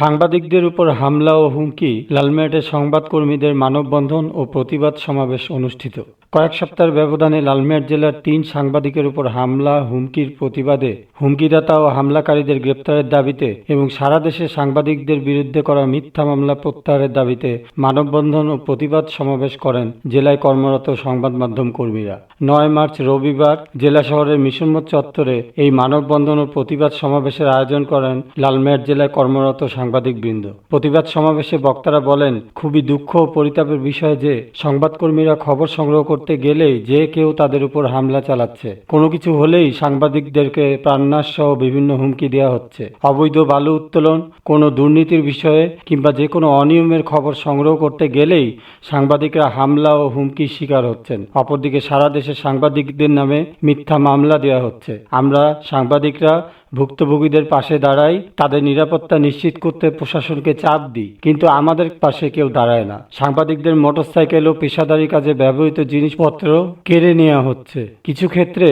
সাংবাদিকদের উপর হামলা ও হুমকি, লালমিয়াটে সংবাদকর্মীদের মানববন্ধন ও প্রতিবাদ সমাবেশ অনুষ্ঠিত। কয়েক সপ্তাহের ব্যবধানে লালমিয়াট জেলার ৩ সাংবাদিকের উপর হামলা হুমকির প্রতিবাদে, হুমকিদাতা ও হামলাকারীদের গ্রেপ্তারের দাবিতে এবং সারা দেশে সাংবাদিকদের বিরুদ্ধে করা মিথ্যা মামলা প্রত্যাহারের দাবিতে মানববন্ধন ও প্রতিবাদ সমাবেশ করেন জেলায় কর্মরত সংবাদ মাধ্যম কর্মীরা। ৯ মার্চ রবিবার জেলা শহরের মিশনমোড় চত্বরে এই মানববন্ধন ও প্রতিবাদ সমাবেশের আয়োজন করেন লালমিয়াট জেলায় কর্মরত সাংবাদিকবৃন্দ। প্রতিবাদ সমাবেশে বক্তারা বলেন, খুবই দুঃখ ও পরিতাপের বিষয় যে সংবাদকর্মীরা খবর সংগ্রহ করতে গেলেই যে কেউ তাদের উপর হামলা চালাচ্ছে। কোনো কিছু হলেই সাংবাদিকদেরকে প্রাণনাশ সহ বিভিন্ন হুমকি দেওয়া হচ্ছে। অবৈধ বালু উত্তোলন, কোনো দুর্নীতির বিষয়ে কিংবা যে কোনো অনিয়মের খবর সংগ্রহ করতে গেলেই সাংবাদিকরা হামলা ও হুমকির শিকার হচ্ছেন। অপরদিকে সারা দেশে সাংবাদিকদের নামে মিথ্যা মামলা দেওয়া হচ্ছে। আমরা সাংবাদিকরা ভুক্তভোগীদের পাশে দাঁড়াই, তাদের নিরাপত্তা নিশ্চিত করতে প্রশাসনকে চাপ দিই, কিন্তু আমাদের পাশে কেউ দাঁড়ায় না। সাংবাদিকদের মোটরসাইকেল ও পেশাদারি কাজে ব্যবহৃত জিনিসপত্র কেড়ে নেওয়া হচ্ছে। কিছু ক্ষেত্রে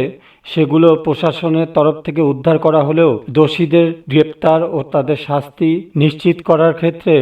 সেগুলো প্রশাসনের তরফ থেকে উদ্ধার করা হলেও দোষীদের গ্রেপ্তার ও তাদের শাস্তি নিশ্চিত করার ক্ষেত্রে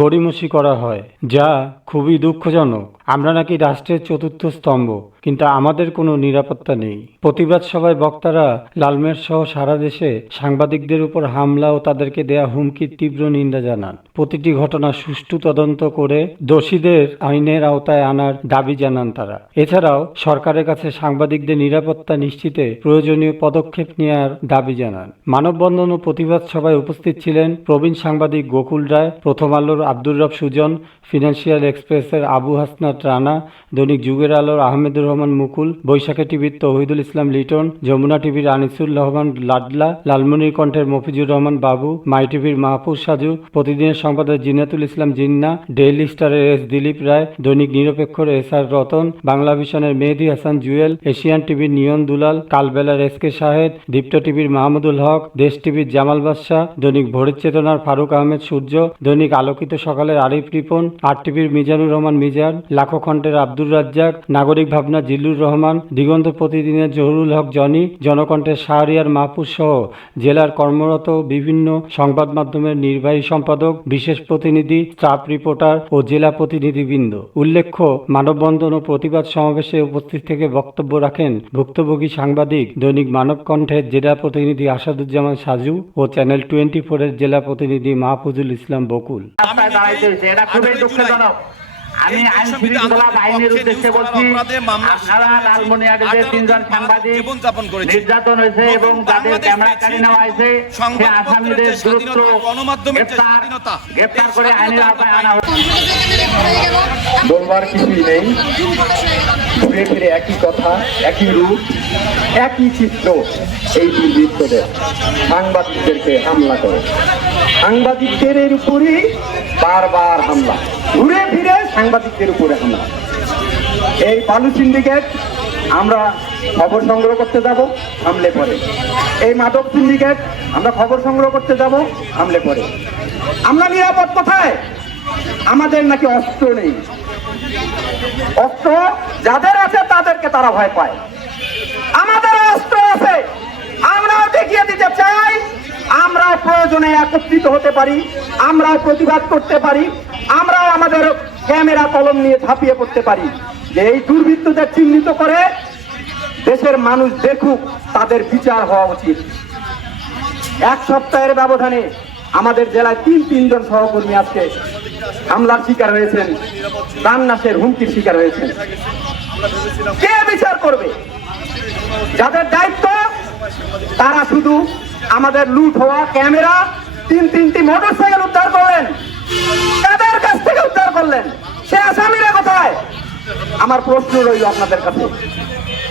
গড়িমসি করা হয়, যা খুবই দুঃখজনক। আমরা নাকি রাষ্ট্রের চতুর্থ স্তম্ভ, কিন্তু আমাদের কোনো নিরাপত্তা নেই। প্রতিবাদ সভায় বক্তারা লালমিয়াট সহ সারা দেশে সাংবাদিকদের উপর হামলা ও তাদেরকে দেয়া হুমকির তীব্র নিন্দা জানান। প্রতিটি ঘটনা সুষ্ঠু তদন্ত করে দোষীদের আইনের আওতায় আনার দাবি জানান তারা। এছাড়াও সরকারের কাছে সাংবাদিকদের নিরাপত্তা নিশ্চিতে প্রয়োজনীয় পদক্ষেপ নেওয়ার দাবি জানান। মানববন্ধন ও প্রতিবাদ সভায় উপস্থিত ছিলেন প্রবীণ সাংবাদিক গোকুল রায়, প্রথম আলোর আব্দুর রব সুজন, ফিনান্সিয়াল এক্সপ্রেসের আবু হাসনাত রানা, দৈনিক যুগের আলোর আহমেদুর রহমান মুকুল, বৈশাখী টিভির তৌহিদুল ইসলাম লিটন, যমুনা টিভির আনিসুর রহমান লাডলা, লালমনির কণ্ঠের মফিজুর রহমান বাবু, মাই টিভির মাহফুজ সাজু, প্রতিদিনের সংবাদের জিনাতুল ইসলাম জিন্না, ডেইলি স্টারের এস দিলীপ রায়, দৈনিক নিরপেক্ষর এস আর রতন, বাংলা ভিশনের মেহেদি হাসান জুয়েল, এশিয়ান টিভির নিয়ন দুলাল, কালবেলার এস কে শাহেদ, দীপ্ত টিভির মাহমুদুল হক, দেশ টিভির জামাল বাদশাহ, দৈনিক ভোরের চেতনার ফারুক আহমেদ সূর্য, দৈনিক আলোকিত সকালের আরিফ রিপন, আর টিভির মিজানুর রহমান মিজান, লাখো কণ্ঠের আব্দুর রাজ্জাক, নাগরিক ভাবনা জিল্লুর রহমান, দিগন্ত প্রতিদিনের জহুরুল হক জনি, জনকণ্ঠের শাহরিয়ার মাহফুজ সহ জেলার কর্মরত বিভিন্ন সংবাদ মাধ্যমের নির্বাহী সম্পাদক, বিশেষ প্রতিনিধি, স্টাফ রিপোর্টার ও জেলা প্রতিনিধিবৃন্দ। উল্লেখ্য, মানববন্ধন ও প্রতিবাদ সমাবেশে উপস্থিত থেকে বক্তব্য রাখেন ভুক্তভোগী সাংবাদিক দৈনিক মানব কণ্ঠের জেলা প্রতিনিধি আসাদুজ্জামান সাজু ও চ্যানেল 24-এর জেলা প্রতিনিধি মাহফুজুল ইসলাম বকুল। আমি আইন শৃঙ্খলা বাহিনীর উদ্দেশ্যে বলছি, আপনারা লালমনিরহাটে যে 3 জন সাংবাদিক নির্যাতন হয়েছে এবং যাদের ক্যামেরা কাড়ি নেওয়া হয়েছে, সেই আসামিদের দ্রুত গ্রেপ্তার করে আইনের আওতায় আনা হোক। বলবার কিছুই নেই, ঘুরে ফিরে একই কথা, একই রূপ, একই চিত্র। এই দুর্বৃত্তদের সাংবাদিকদেরকে হামলা করে, সাংবাদিকদের উপরই বারবার হামলা, ঘুরে ফিরে সাংবাদিকদের উপরে হামলা। এই বালু সিন্ডিকেট, আমরা খবর সংগ্রহ করতে যাব, হামলে পড়ে। এই মাদক সিন্ডিকেট, আমরা খবর সংগ্রহ করতে যাব, হামলে পড়ে। আমরা নিরাপদ কোথায়? আমাদের নাকি অস্ত্র নেই। অস্ত্র যাদের আছে তাদেরকে তারা ভয় পায়। আমাদের অস্ত্র আছে, আমরাও দেখিয়ে দিতে চাই। আমরাও প্রয়োজনে একত্রিত হতে পারি, আমরাও প্রতিবাদ করতে পারি, আমরাও আমাদের ক্যামেরা কলম নিয়ে ঝাঁপিয়ে পড়তে পারি। যে এই দুর্বৃত্তদের চিহ্নিত করে দেশের মানুষ দেখুক, তাদের বিচার হওয়া উচিত। 1 সপ্তাহের ব্যবধানে আমাদের জেলায় 3 জন সহকর্মী আজকে হামলার শিকার হয়েছেন, প্রাণনাশের হুমকির শিকার হয়েছেন। কে বিচার করবে? যাদের দায়িত্ব তারা শুধু আমাদের লুট হওয়া ক্যামেরা, 3টি মোটরসাইকেল উদ্ধার করলেন। কাদের কাছ থেকে উদ্ধার করলেন? সে আসামিরা কোথায়? আমার প্রশ্ন রইল আপনাদের কাছে,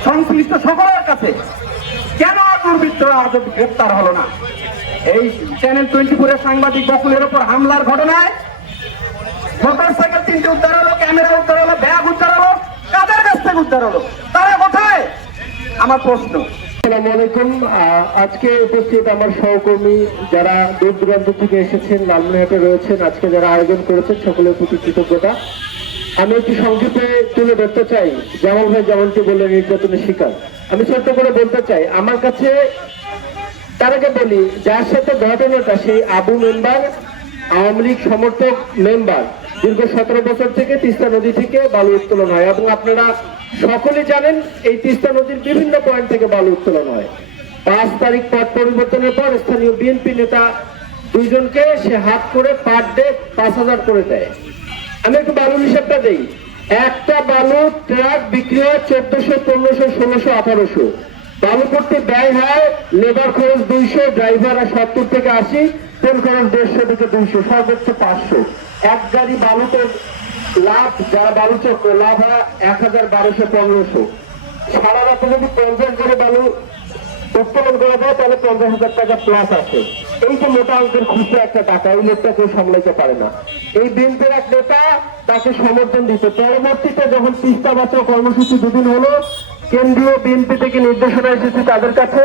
সংশ্লিষ্ট সকলের কাছে, কেন দুর্বৃত্তরা আজও গ্রেপ্তার হলো না? এই চ্যানেল 24-এর সাংবাদিক বকুলের উপর হামলার ঘটনায় মোটরসাইকেল 3টি উদ্ধার হলো, ক্যামেরা উদ্ধার হলো, ব্যাগ উদ্ধার হলো, কাদের কাছ থেকে উদ্ধার হলো? তারা কোথায়? আমার প্রশ্ন। আসসালামু আলাইকুম। আজকে উপস্থিত আমার সহকর্মী যারা দূর দূরান্ত থেকে এসেছেন, লালমনিরহাটে রয়েছেন, আজকে যারা আয়োজন করেছেন সকলের প্রতি কৃতজ্ঞতা। আমি একটু সংক্ষেপে তুলে ধরতে চাই, জামাল ভাই যেমনটি বললেন নির্যাতনের শিকার। আমি ছোট্ট করে বলতে চাই, আমার কাছে তার আগে বলি, যার সাথে ঘটনাটা সেই আবু মেম্বার আওয়ামী লীগ সমর্থক মেম্বার। দীর্ঘ 17 বছর থেকে তিস্তা নদী থেকে বালু উত্তোলন হয় এবং আপনারা সকলে জানেন এই তিস্তা নদীর বিভিন্ন পয়েন্ট থেকে বালু উত্তোলন হয়। 5 তারিখ পট পরিবর্তনের পর স্থানীয় বিএনপি নেতা দুইজনকে সে হাত করে পার ডে 5,000 করে দেয়। আমি একটু বালুর হিসাবটা দেই। একটা বালু ট্রাক বিক্রি হয় 1400, 1500, 1600, 1800। বালু করতে ব্যয় হয় লেবার খরচ 200, ড্রাইভার 70 থেকে 80, তেল খরচ 150 থেকে 200, সর্বোচ্চ 500। এক গাড়ি বালুতে লাভ, যারা বালু চক্র লাভ হয় 1000, 1200, 1500। সারা রাতে যদি 50 করে বালু উত্তোলন করা যায় তাহলে 50,000 টাকা প্লাস আসে। এই যে মোটা অঙ্কের খুচরা একটা টাকা, এই লোকটা কেউ সামলাইতে পারে না। এই বিএনপির এক নেতা তাকে সমর্থন দিতে, পরবর্তীতে যখন তিস্তা বাঁচাও কর্মসূচি দুদিন হলো, কেন্দ্রীয় বিএনপি থেকে নির্দেশনা এসেছে তাদের কাছে,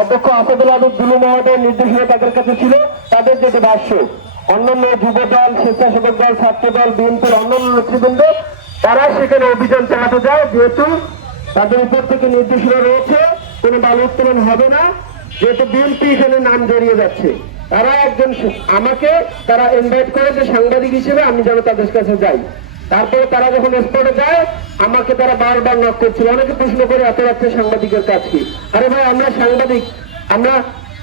অধ্যক্ষ আসাদুল আবিদ দুলু মহোদয়ের নির্দেশনা তাদের কাছে ছিল, তাদের যেটা ভাষ্য অন্যান্য যুব দল, স্বেচ্ছাসেবক দল, ছাত্র দল, বিএনপির অন্যান্য নেতৃবৃন্দ তারা সেখানে অভিযান চালাতে যায়, যেহেতু তাদের উপর থেকে নির্দেশনা রয়েছে কোনো বালু উত্তোলন হবে না, যেহেতু বিএনপি এখানে নাম জড়িয়ে যাচ্ছে। তারা একজন আমাকে তারা ইনভাইট করে যে সাংবাদিক হিসেবে আমি যেন তাদের কাছে যাই। তারপরে তারা যখন স্পটে যায় আমাকে তারা বারবার নক করছিল। অনেকে প্রশ্ন করে এত রাত্রে সাংবাদিকের কাজ কি? আরে ভাই, আমরা সাংবাদিক, আমরা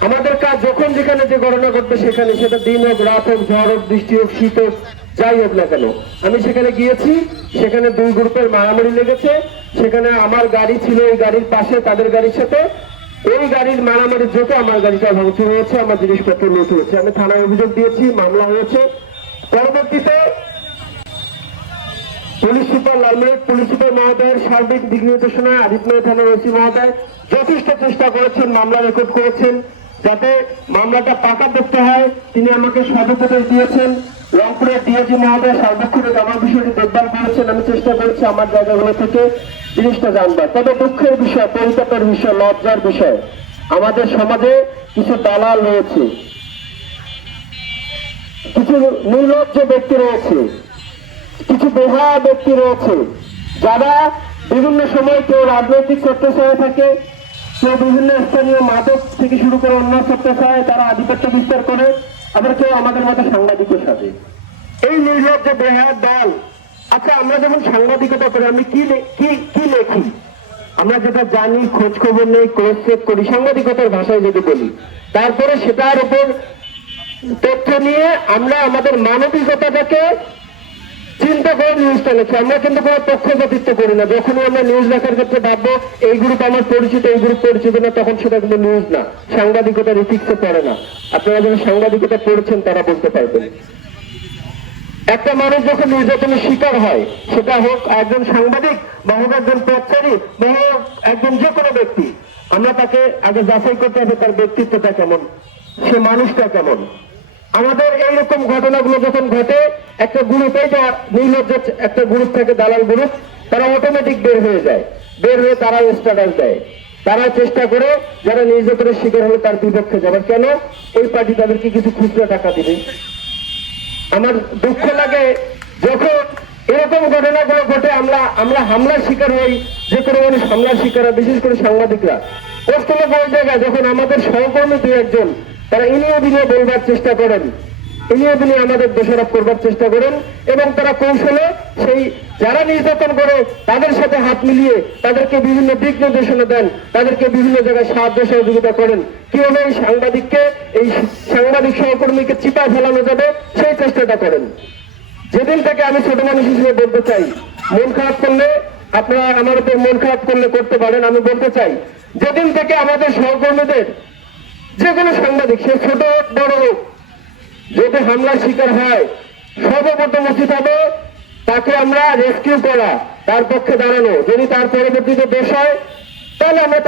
আমাদের কাজ যখন যেখানে যে ঘটনা ঘটবে সেখানে, সেটা দিন হোক, রাত হোক, ঝড় হোক, বৃষ্টি হোক, শীত হোক, যাই হোক না কেন। আমি সেখানে গিয়েছি, সেখানে 2 গ্রুপের মারামারি লেগেছে। সেখানে আমার গাড়ি ছিল এই গাড়ির পাশে, তাদের গাড়ির সাথে ওই গাড়ির মারামারি যত আমার গাড়িটা ভাঙচুর হয়েছে, আমার জিনিসপত্র লুট হয়েছে। আমি থানায় অভিযোগ দিয়েছি, মামলা হয়েছে। পরবর্তীতে police super Lalmonirhat police super মহোদয়ের সার্বিক দিক নির্দেশনায় আদিতনগর থানার ওসি মহোদয় যথেষ্ট চেষ্টা করেছেন, মামলা রেকর্ড করেছেন যাতে মামলাটা পাকা দেখতে হয়। তিনি আমাকে সদুপদেশ দিয়েছেন। রংপুরের ডিআইজি মহোদয় সার্বক্ষণিক আমার বিষয়টি দেখভাল করেছেন। আমি চেষ্টা করেছি আমার জায়গাগুলো থেকে জিনিসটা জানবার। তবে দুঃখের বিষয়, পরিতাপের বিষয়, লজ্জার বিষয়, আমাদের সমাজে কিছু দালাল রয়েছে, কিছু নির্লজ্জ ব্যক্তি রয়েছে, কিছু বেহায়া ব্যক্তি রয়েছে, যারা বিভিন্ন সময় কেউ রাজনৈতিক ছত্রছায়া থাকে, কেউ বিভিন্ন স্থানীয় মাদক থেকে শুরু করে অন্য ছত্রছায়ায় তারা আধিপত্য বিস্তার করে, আবার কেউ আমাদের মতো সাংবাদিকের সাথে। এই নির্লজ্জ বেহায়া দল। আচ্ছা, আমরা যখন সাংবাদিকতা করি আমি কি লেখি? আমরা যেটা জানি, খোঁজ খবর নেই, ক্রস চেক করি, সাংবাদিকতার ভাষায় যদি বলি, তারপরে সেটার উপর তথ্য নিয়ে আমরা আমাদের মানবিকতাটাকে চিন্তা করে নিউজটা লেখি। আমরা কিন্তু কোনো পক্ষপাতিত্ব করি না। যখনই আমরা নিউজ লেখার ক্ষেত্রে ভাববো এই গ্রুপ আমার পরিচিত, এই গ্রুপ পরিচিত না, তখন সেটা কিন্তু নিউজ না, সাংবাদিকতার ইথিক্সে পড়ে না। আপনারা যখন সাংবাদিকতা পড়েছেন তারা বলতে পারবেন। একটা মানুষ যখন নির্যাতনের শিকার হয়, সেটা হোক একজন সাংবাদিক বা হোক একজন পথচারী বা হোক একজন যে কোনো ব্যক্তি, আমরা তাকে আগে যাচাই করতে হবে তার ব্যক্তিত্বটা কেমন, সে মানুষটা কেমন। আমাদের এইরকম ঘটনাগুলো যখন ঘটে, একটা গ্রুপ, এই যে নির্লজ্জ একটা গ্রুপ থাকে, দালাল গ্রুপ, তারা অটোমেটিক বের হয়ে যায়। বের হয়ে তারা স্ট্যাটাস দেয়, তারা চেষ্টা করে যারা নির্যাতনের শিকার হলো তার বিপক্ষে যাবার। কেন? ওই পার্টি তাদেরকে কিছু খুচরা টাকা দিবে। আমার দুঃখ লাগে যখন এরকম ঘটনাগুলো ঘটে, আমরা হামলার শিকার হই, যে কোনো মানুষ হামলার শিকার হয়, বিশেষ করে সাংবাদিকরা। কষ্ট লাগে ওই জায়গায় যখন আমাদের সহকর্মী 2-1 তারা ইনিয়ে বিনিয়ে বলবার চেষ্টা করেন, ইনিয়ে বিনিয়ে আমাদের দোষারোপ করবার চেষ্টা করেন, এবং তারা কৌশলে সেই যারা নির্যাতন করে তাদের সাথে হাত মিলিয়ে তাদেরকে বিভিন্ন দিক নির্দেশনা দেন, তাদেরকে বিভিন্ন জায়গায় সাহায্য সহযোগিতা করেন, কিভাবে এই সাংবাদিক সহকর্মীকে চিপা ফেলানো যাবে সেই চেষ্টাটা করেন। যেদিন থেকে আমি ছোট মানুষ হিসেবে বলতে চাই, মন খারাপ করলে আপনারা আমার উপর মন খারাপ করলে করতে পারেন, আমি বলতে চাই, যেদিন থেকে আমাদের সহকর্মীদের যে কোনো সাংবাদিক, সে ছোট হোক বড় হোক, যদি হামলার শিকার হয়, সর্বপ্রথম উচিত হবে তাকে আমরা রেস্কিউ করা, তার পক্ষে দাঁড়ানো। যদি তার পরবর্তীতে দোষ হয় তাহলে আমরা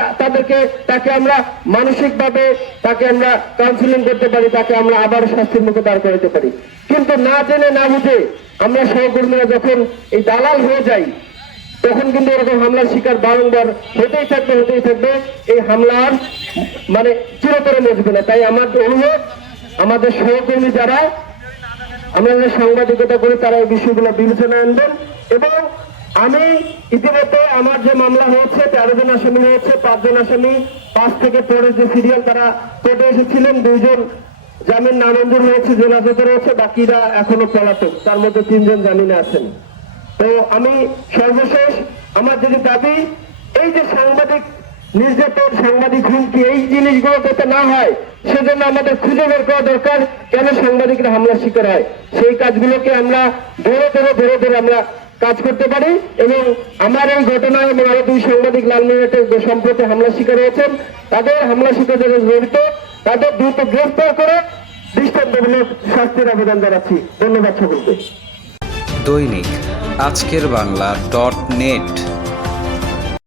তাকে আমরা মানসিকভাবে তাকে আমরা কাউন্সিলিং করতে পারি, তাকে আমরা আবার শাস্তির মুখে দাঁড় করাতে পারি। কিন্তু না জেনে না বুঝে আমরা সহকর্মীরা যখন এই দালাল হয়ে যাই, তখন কিন্তু এরকম হামলার শিকার বারংবার হতেই থাকবে। এই হামলার মানে চিরতরে মজবে না। তাই আমার অনুরোধ, আমাদের সহকর্মী যারা আমরা সাংবাদিকতা করি তারা এই বিষয়গুলো বিবেচনায় আনবেন। এবং আমি ইতিমধ্যে আমার যে মামলা হয়েছে 13 জন আসামি হয়েছে, 5 জন আসামি 5 থেকে পরে যে সিরিয়াল তারা কোর্টে এসেছিলেন, 2 জন জামিন নামঞ্জুর হয়েছে, জেলাজতে রয়েছে, বাকিরা এখনো পলাতক, তার মধ্যে 3 জন জামিনে আছেন। তো আমি সর্বশেষ আমার যদি দাবি, এই যে সাংবাদিক নির্যাতন, সাংবাদিক হুমকি, এই জিনিসগুলো যাতে না হয় সেজন্য আমাদের খুঁজে বের করা দরকার কেন সাংবাদিকরা হামলার শিকার হয়। সেই কাজগুলোকে আমরা ধরে ধরে আমরা কাজ করতে পারি। এবং আমার এই ঘটনায় এবং আরো 2 সাংবাদিক লালমনিরহাটে সম্প্রতি হামলার শিকার হয়েছেন, তাদের হামলা শিকার যারা জড়িত তাদের দ্রুত গ্রেফতার করে দৃষ্টান্তমূলক শাস্তির আবেদন জানাচ্ছি। ধন্যবাদ সকলকে। দৈনিক আজকের বাংলা .net